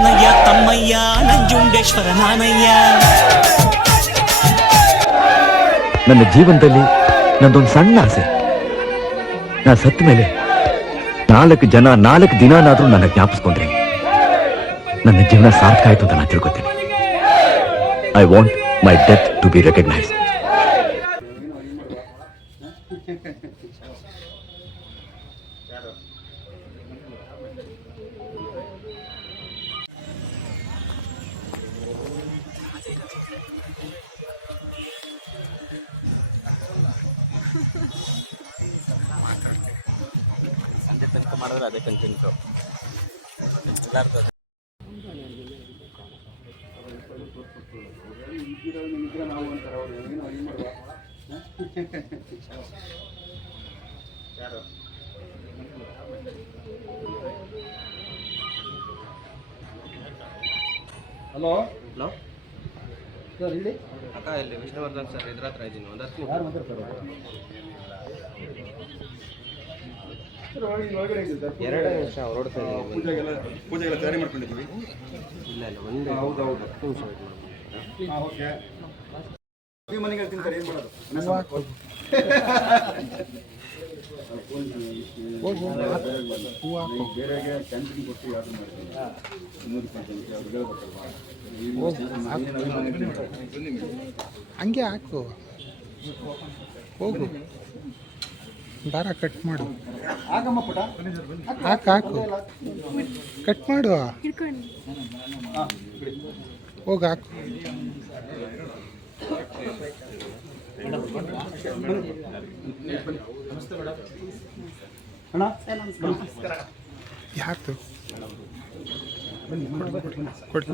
ಅಣ್ಣಯ್ಯ ತಮ್ಮಯ್ಯ, ನಂಜುಂಡೇಶ್ವರ ನಾನಯ್ಯ. ನನ್ನ ಜೀವನದಲ್ಲಿ ನಂದೊಂದು ಸಣ್ಣ ಆಸೆ. ನಾ ಸತ್ತ ಮೇಲೆ ನಾಲ್ಕು ಜನ, ನಾಲ್ಕು ದಿನನಾದ್ರೂ ನನ್ನ ಜ್ಞಾಪಿಸ್ಕೊಂಡ್ರೆ ನನ್ನ ಜೀವನ ಸಾರ್ಥ ಆಯ್ತು ಅಂತ ನಾನು ತಿಳ್ಕೊತೀನಿ. I want my death to be recognise ಮಾಡಿದ್ರೆ ಅದೇ ಕಂಟಿನ್ಯೂ ಎಲ್ಲಾರ್ದು ಹಲೋ? ಹಲೋ? ಸರ್ ಹೇಳಿ. ಅಕ್ಕ ಇಲ್ಲಿ ವಿಷ್ಣುವರ್ಧನ್ ಸರ್ ಇದ್ರ ಹತ್ರ ಇದ್ದೀನಿ. ಒಂದು ಹತ್ತು ಯಾರು ಮಾತಾಡ್ತಾರೆ ಸರ್ ಒಳಗೆ ಒಳಗಡೆ ಇದೆ ಸರ್ ಎರಡು ನಿಮಿಷ ಹೊರಡ್ತಾ ಪೂಜೆಗೆಲ್ಲ ಪೂಜೆಗೆಲ್ಲ ತಯಾರಿ ಮಾಡ್ಕೊಂಡಿದ್ದೀವಿ. ಇಲ್ಲ ಇಲ್ಲ ಒಂದು ಹೌದು ಹೌದು. ನಿಮಿಷ ವೇಟ್ ಮಾಡಿ ಹಾಂ ಓಕೆ. ಅಭಿಮಾನಿಗಳು ತಿಂತಾರೆ ಏನು ಮಾಡೋದು? ಬೇರೆಗೆ ಕ್ಯಾಂಟೀನ್ ಕೊಟ್ಟು ಮಾಡ್ತೀನಿ ಇನ್ನೂರು ರೂಪಾಯಿ ಅವ್ರು ಹೇಳ್ಬೇಕಲ್ವಾ? ಹಂಗೆ ಹಾಕು. ಹೋಗು. ದಾರ ಕಟ್ ಮಾಡು. ಹಾಕು ಹಾಕು ಕಟ್ ಮಾಡು ಹೋಗ ಹಾಕು. ಅಣ್ಣ ಯಾರ್ದು ಕೊಡು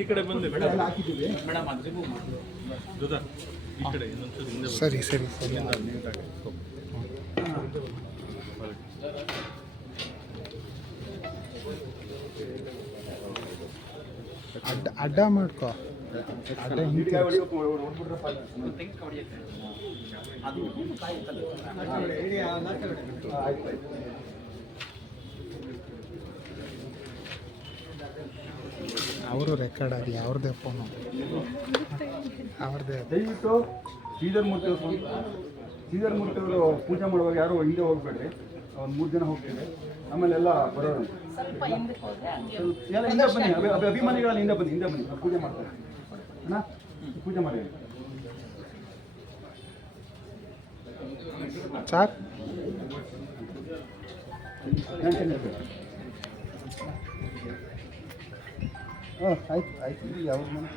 ಬನ್ನಿ ಬನ್ನಿ ಬನ್ನಿ ಬನ್ನಿ. ಸರಿ ಸರಿ. ಸರಿ ಅಡ್ಡ ಅಡ್ಡ ಮಾಡ್ಕೋ. ಅಡ್ಡ ಹಿಂಗೆ ಅವರು ರೆಕಾರ್ಡ್ ಆಗಲಿ ಅವ್ರದ್ದೇ ಫೋನು ಅವ್ರದ್ದೇ. ದಯವಿಟ್ಟು ಶ್ರೀಧರ್ ಮೂರ್ತಿ ಅವರು ಶ್ರೀಧರ್ ಮೂರ್ತಿ ಅವರು ಪೂಜೆ ಮಾಡುವಾಗ ಯಾರು ಹಿಂದೆ ಹೋಗ್ಬೇಡ್ರಿ ಒಂದು ಮೂರು ಜನ ಹೋಗ್ತೀವಿ ಆಮೇಲೆ ಎಲ್ಲ ಬರೋರು ಎಲ್ಲ ಹಿಂದೆ ಬನ್ನಿ. ಅಭಿ- ಅಭಿ- ಅಭಿಮಾನಿಗಳಲ್ಲಿ ಹಿಂದೆ ಬನ್ನಿ. ಹಿಂದೆ ಬನ್ನಿ. ಪೂಜೆ ಮಾಡ್ತಾರೆ. ಪೂಜೆ ಮಾಡಿ ಸಾಕು ಹಾಂ ಆಯ್ತು ಆಯ್ತು ಇಲ್ಲಿ ಯಾವ ಮನೆ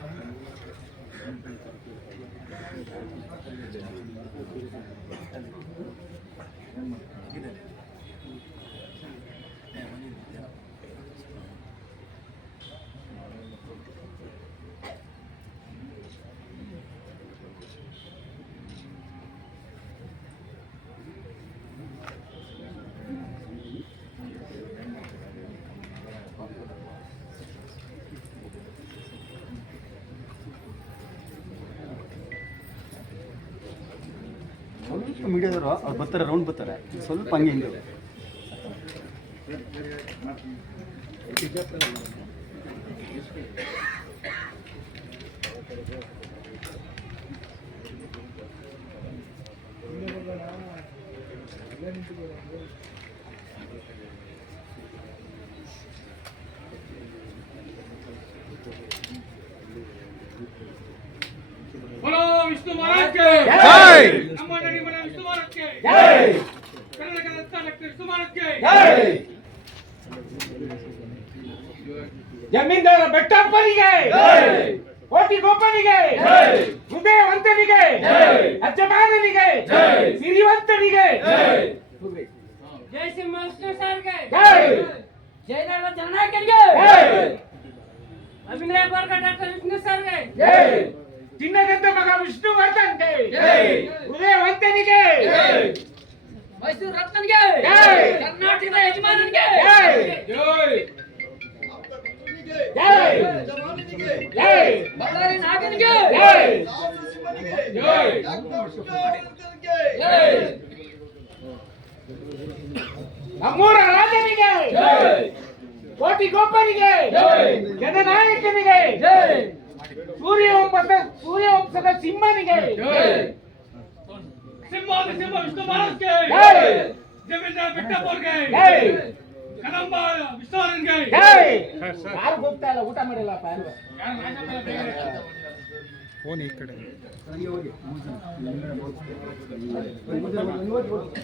ಸ್ವಲ್ಪ ಮೀಡಿಯಾದವರು ಅವ್ರು ಬರ್ತಾರೆ ರೌಂಡ್ ಬರ್ತಾರೆ ಸ್ವಲ್ಪ ಹಂಗೆ ಹಿಂದೆ बोलो विष्णु महाराज के जय ಜಮೀನ್ದಾರ ಬೆಟ್ಟಪ್ಪನಿಗೆ. ಕೋಟಿ ಗೋಪನಿಗೆ ಹೃದಯವಂತನಿಗೆ. ಅಜ್ಜಮಾನನಿಗೆ ಸಿರಿವಂತನಿಗೆ. ಜೈ. ಸಿಂಹ ವಿಷ್ಣು ಸರ್ಗೆ. ಜೈ. ಜಯದೇವ ಜನನಾಯಕನಿಗೆ. ಅಭಿನಯ ವರ್ಗ ಡಾಕ್ಟರ್ ವಿಷ್ಣು ಸರ್ಗೆ. ಚಿನ್ನದಂತ ಮಗ ವಿಷ್ಣುವರ್ಧನ್ಗೆ ಹೃದಯವಂತನಿಗೆ. ಮೈಸೂರು ರತ್ನನಿಗೆ. ಕರ್ನಾಟಕದ ಯಜಮಾನನಿಗೆ. ಬಳ್ಳಾರಿ ನಾಗನಿಗೆ ನಮ್ಮೂರ ರಾಜನಿಗೆ ಕೋಟಿ ಗೋಪನಿಗೆ ಜನನಾಯಕನಿಗೆ ಸೂರ್ಯ ವಂಶದ ಸೂರ್ಯ ವಂಶದ ಸಿಂಹನಿಗೆ ಸಿಂಹ ಸಿಂಹ ವಿಷ್ಣು ಮಹಾರಾಜ್ಗೆ ಬಿಟ್ಟ ಜಮೀನ್ದಾರ್ ಬೆಟ್ಟಪ್ಪವ್ರಿಗೆ ಯಾರು ಹೋಗ್ತಾ ಇಲ್ಲ ಊಟ ಮಾಡಿಲ್ಲಪ್ಪ ಫೋನ್ ಈ ಕಡೆ. ಹಂಗೆ ಹೋಗಿ ಮೂರು ಜನ. ಹಿಂದ್ಗಡೆ ಹೋಗಿ. ಮೂರು ಜನ ಹೋಗಿ, ಹೋಗಿ, ಹೋಗಿ.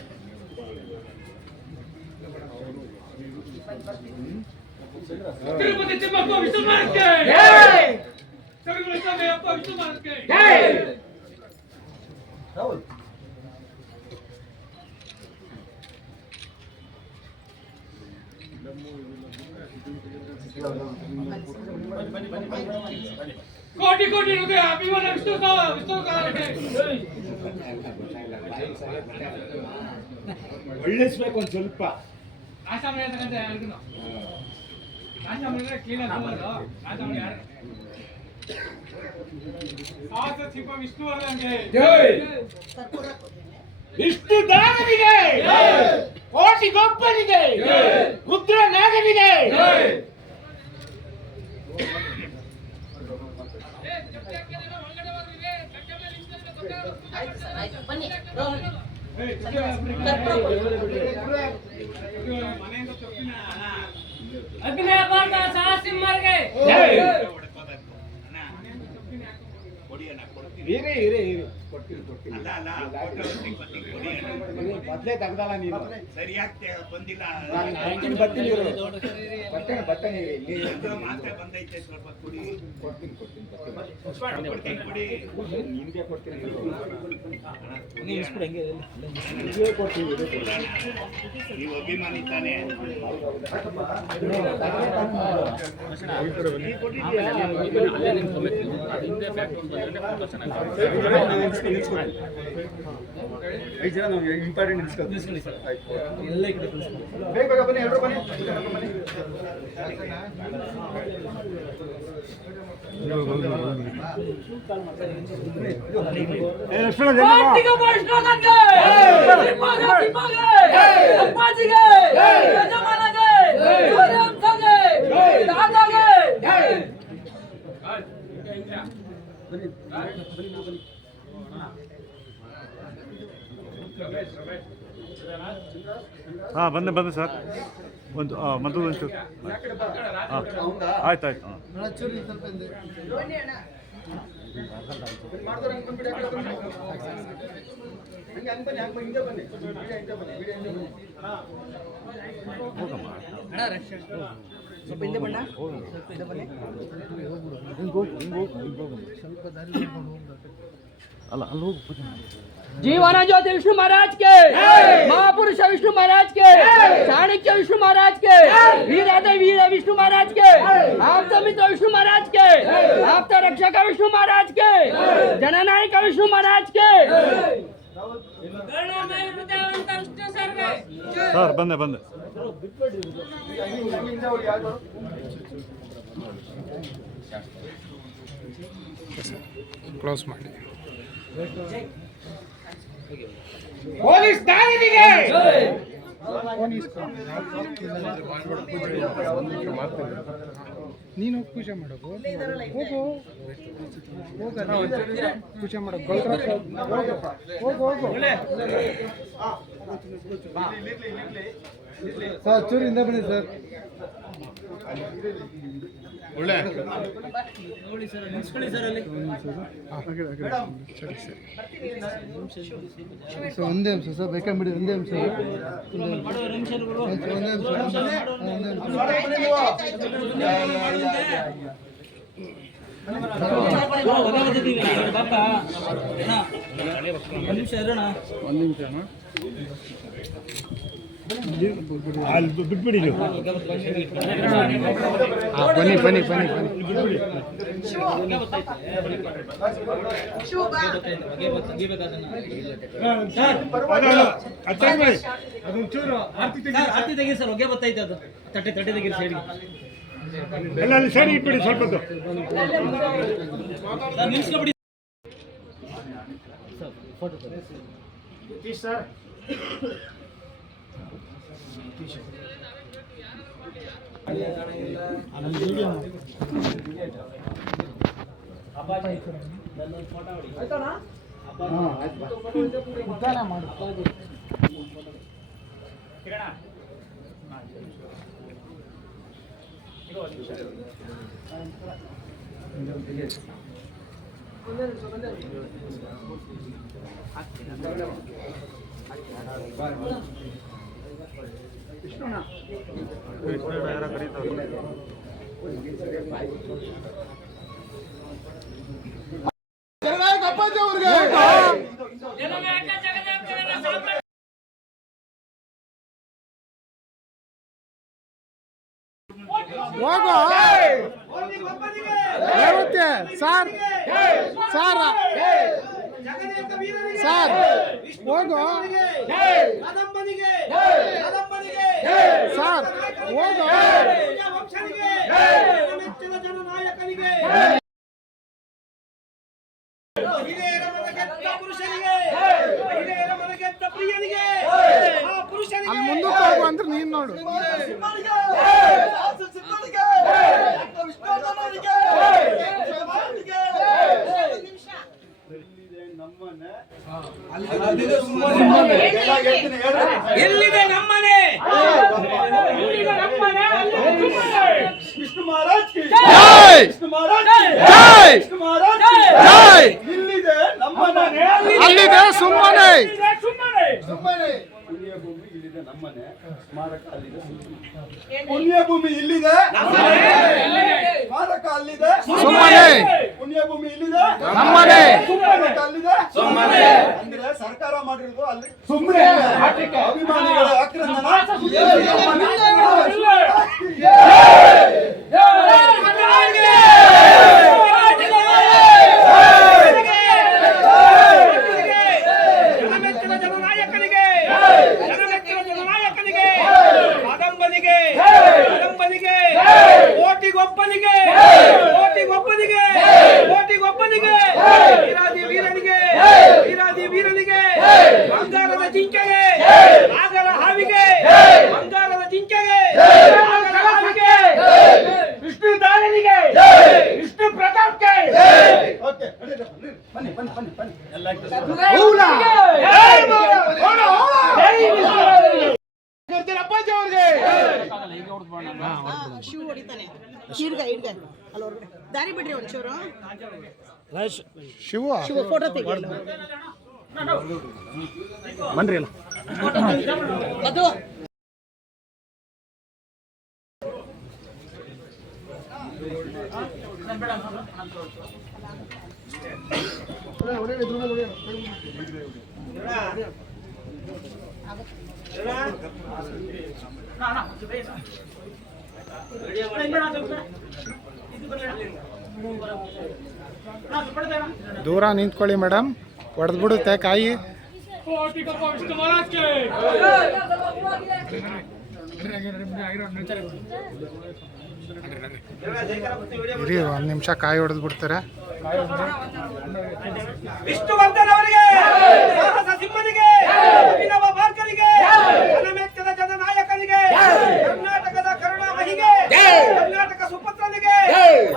ತಿರುಪತಿ ತಿಮ್ಮಪ್ಪ ವಿಷ್ಣು ಮಹಾರಾಜ್ಗೆ ಜೈ! ಶಬರಿಮಲೆ ಸ್ವಾಮಿಯಪ್ಪ ವಿಷ್ಣು ಮಹಾರಾಜ್ಗೆ ಜೈ! ರಾಹುಲ್ ಕೋಟಿ ಕೋಟಿ ಹೃದಯ ಅಭಿಮಾನ ವಿಷ್ಣು ಸ- ವಿಷ್ಣು ಮಹಾರಾಜ್ಗೆ ಒಳ್ಳೆಸ್ಬೇಕು ಒಂದು ಸ್ವಲ್ಪ. ನಾಶ ಮಾಡಿರ್ತಕ್ಕಂಥ ಎಲ್ರಿಗೂ ನಾಶ ಮಾಡಿದ್ರೆ ಕ್ಲೀನ್ ಆಗಿ ನಾಶ ಮಾಡಿ ಯಾರು? ಸಾಹಸ ಸಿಂಹ ವಿಷ್ಣುವರ್ಧನ್ಗೆ ವಿಷ್ಣು ದಾನನಿಗೆ ಕೋಟಿ ಗೊಬ್ಬನಿಗೆ ರುದ್ರ ನಾಗನಿಗೆ ಅಭಿನಯ ಪಾಠ ಸಾಹಸಿಂಹರಿಗೆ ಇರಿ ಇರಿ ಇರಿ ಕೊಡ್ತೀನಿ ಕೊಡ್ತೀನಿ ಮೊದಲೇ ತೆಗ್ದಲ್ಲ ನೀನು ಸರಿಯಾಗಿ ಬಂದಿಲ್ಲ. ನಾನು ಬರ್ತೀನಿ ಬರ್ತೀನಿ ಇರು ಬರ್ತೇನೆ ಬರ್ತೇನೆ ಇರಿ ನೀವು ಮಾತ್ರ ಬಂದೈತೆ ಸ್ವಲ್ಪ ಕುಡಿ. ಕೊಡ್ತೀನಿ ಕೊಡ್ತೀನಿ ಬರ್ತೀನಿ ಕೊಡ್ತೀನಿ ಕುಡಿ. ನಿನ್ಗೆ ಕೊಡ್ತೀನಿ ಇರು ನಿನ್ಗೆ ಕೊಡ್ತೀನಿ ಇರು ನೀವು ಅಭಿಮಾನಿ ತಾನೆ. ಐದು ಜನ ನಾವು ಇಂಪಾರ್ಟೆಂಟ್ ನಿಲ್ಸ್ಕೊಳ್ತೀವಿ. ಆಯ್ತು. ಬೇಗ ಬೇಗ ಬನ್ನಿ ಎಲ್ಲರೂ ಬನ್ನಿ ಬನ್ನಿ. ಹಾಂ ಬಂದೆ ಬಂದೆ ಸರ್. ಒಂದು ಮದ್ದು ಒಂಚೂರು ಹಾಂ ಆಯ್ತು ಆಯ್ತು ಹಾಂ ಕಡೆ ಬನ್ನಿ ಬನ್ನಿ ಅಲ್ಲ, ಅಲ್ಲಿ ಹೋಗಿ. जीवन ज्योति विष्णु महाराज के महापुरुष विष्णु महाराज के चाणक्य विष्णु महाराज के वीरादय वीर विष्णु महाराज के आप मित्र विष्णु महाराज के आप रक्षक विष्णु महाराज के जननायक विष्णु महाराज के ಸರ್ ಬಂದೆ ಬಂದೆ ಹಂಗೆ ಹಂಗೆ ಹಿಂದೆ ಹೋಗಿ ಯಾರು ಕ್ಲೋಸ್ ಮಾಡಿ ಪೊಲೀಸ್ ದಾಳಿಗೆ! ನೀನು ಹೋಗಿ ಪೂಜೆ ಮಾಡೋದು ಹೋಗು. ಹೋಗಲ್ಲ ಪೂಜೆ ಮಾಡೋದು ಹೋಗು. ಹೋಗು ಸರ್ ಚೂರಿಂದ ಬನ್ನಿ ಸರ್. ಒಳ್ಳೆ. ಸರಿ ಸರಿ ಸೊ ಒಂದೇ ಅಂಶ ಸರ್ ಬೇಕಂಬಿಡಿ ಒಂದೇ ಅಂಶ. ಒಂದೇ ಅಂಶ. ಒಂದೇ ಅಂಶ. ಒಂದು ನಿಮಿಷ ಅಲ್ಲಿ ಬಿಟ್ಬಿಡಿ ನೀವು ಬನ್ನಿ ಬನ್ನಿ ಬನ್ನಿ ಬನ್ನಿ. ಆರ್ತಿ ಸರ್ ಹೊಗೆ ಬರ್ತೈತೆ ಅದು. ತಟ್ಟೆ ತಟ್ಟೆ ಸೈಡ್ಗೆ. ಎಲ್ಲ ಅಲ್ಲಿ ಸೈಡ್ ಇಟ್ಬಿಡಿ ಸ್ವಲ್ಪ. ಸರ್ ಫೋಟೋ ಯಾರ ಕರೀತಾರೆ ಜನನಾಯಕ ಅಪ್ಪಾಜಿ ಅವ್ರಿಗೆ ಜನನಾಯಕ ಜಗದೇವರ ಸಾಮ್ರಾಜ್ಯ ಹೋಗು ರೇವತಿ ಸಾರ್ ಸಾರ ಸಾರ್ ಹೋಗು. ಸರ್ ಹೋಗು. ಅಲ್ಲಿ ಮುಂದಕ್ಕೆ ಹೋಗು ಅಂದ್ರೆ ನೀನ್ ನೋಡು. ನಮ್ಮನೆ ಎಲ್ಲಿದೆ ನಮ್ಮನೆ? ಅಲ್ಲಿ ಸುಮ್ಮನೆ. ವಿಷ್ಣು ಮಹಾರಾಜ್ ವಿಷ್ಣು ಮಹಾರಾಜ್ ವಿಷ್ಣು ಮಹಾರಾಜ್ ಇಲ್ಲಿದೆ ನಮ್ಮನೆ. ಅಲ್ಲಿದೆ ಸುಮ್ಮನೆ. ಎಲ್ಲಿದೆ ಸುಮ್ಮನೆ. ಇಲ್ಲಿದೆ ನಮ್ಮನೆ ಸ್ಮಾರಕ ಅಲ್ಲಿದೆ ಪುಣ್ಯಭೂಮಿ ಇಲ್ಲಿದೆ ಸ್ಮಾರಕ ಅಲ್ಲಿದೆ ಸುಮ್ಮನೆ ಪುಣ್ಯಭೂಮಿ ಇಲ್ಲಿದೆ ನಮ್ಮನೆ ಸ್ಮಾರಕ ಅಲ್ಲಿದೆ ಅಂದ್ರೆ ಸರ್ಕಾರ ಮಾಡಿರೋದು ಅಲ್ಲಿ ಸುಮ್ಮನೆ ಅಭಿಮಾನಿಗಳ ಆಕ್ರಂದನ ಜನಮೆಚ್ಚಿನ ಜನನಾಯಕನಿಗೆ ಜನಮೆಚ್ಚಿನ ಜನನಾಯಕನಿಗೆ ಕದಂಬನಿಗೆ ಕದಂಬನಿಗೆ ಕೋಟಿಗೊಬ್ಬನಿಗೆ ಕೋಟಿಗೊಬ್ಬನಿಗೆ ಕೋಟಿಗೊಬ್ಬನಿಗೆ ವೀರಾದಿ ವೀರನಿಗೆ ವೀರಾದಿ ವೀರನಿಗೆ ಬಂಗಾರದ ಜಿಂಕೆಗೆ ನಾಗರ ಹಾವಿಗೆ ಬಂಗಾರದ ಜಿಂಕೆಗೆ ನಾಗರ ಹಾವಿಗೆ ವಿಷ್ಣು ದಾಳನಿಗೆ ವಿಷ್ಣು ಪ್ರತಾಪ್ಗೆ ಓಕೆ ಬನ್ನಿ ಬನ್ನಿ ಬನ್ನಿ ಬನ್ನಿ. ಎಲ್ಲ ಜೈ ವಿಷ್ಣು ಅಪ್ಪಾಜಿ ಅವ್ರಿಗೆ. ಶಿವ ಹೊಡಿತಾನೆ. ಹಿಡ್ಗ ಹಿಡ್ಗ ಅಲ್ಲಿ ಹೊರಗಡೆ ದಾರಿ ಬಿಡ್ರಿ ಒಂಚೂರು ಶಿವ? ಶಿವ ಫೋಟೋ ತೆಗಿಯಲ್ಲ ಬನ್ರಿ ಅಲ್ಲ ಅದು. ದೂರ ನಿಂತ್ಕೊಳ್ಳಿ ಮೇಡಮ್. ಹೊಡೆದ್ ಬಿಡುತ್ತೆ ಕಾಯಿ ಆಗಿರೋ ಇರಿ, ಒಂದು ನಿಮಿಷ ಕಾಯಿ ಹೊಡೆದ್ ಬಿಡ್ತಾರೆ. ವಿಷ್ಣುವರ್ಧನ್ ಅವರಿಗೆ, ಸಾಹಸ ಸಿಂಹನಿಗೆ, ಅಭಿನವ ಭಾರ್ಗನಿಗೆ ಜನಮೆಚ್ಚದ ಜನನಾಯಕನಿಗೆ, ಕರ್ನಾಟಕದ ಕರುಣಾಮಹಿಗೆ ಕರ್ನಾಟಕ ಸುಪುತ್ರನಿಗೆ,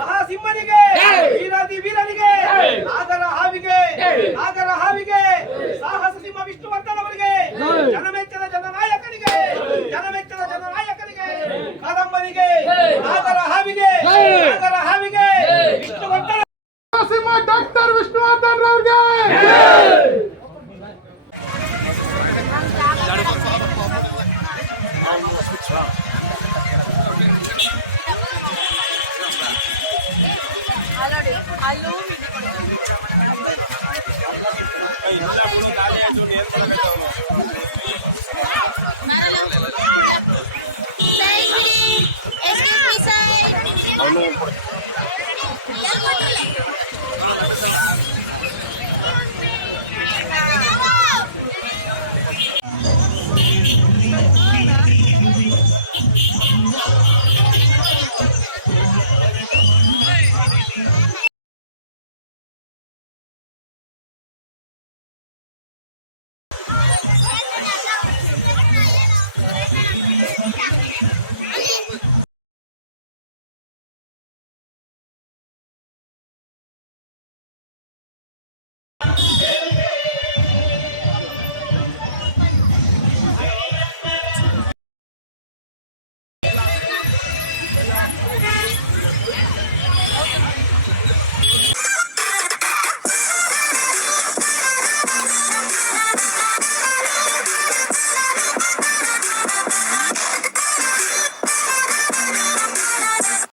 ಮಹಾಸಿಂಹನಿಗೆ, ವೀರಾದಿ ವೀರನಿಗೆ ನಾಗರ ಹಾವಿಗೆ ನಾಗರ ಹಾವಿಗೆ, ಸಾಹಸ ಸಿಂಹ ವಿಷ್ಣುವರ್ಧನ್ ಅವರಿಗೆ ಜನಮೆಚ್ಚದ ಜನನಾಯಕನಿಗೆ ಜನಮೆಚ್ಚದ ಜನನಾಯಕನಿಗೆ ಕಾದಂಬರಿಗೆ ನಾಗರ ಹಾವಿಗೆ ನಾಗರ ಹಾವಿಗೆ ವಿಷ್ಣುವರ್ಧನ್ ಸಿಂಹ ಡಾಕ್ಟರ್ ವಿಷ್ಣುವರ್ಧನ್ ಅವ್ರಿಗೆ no.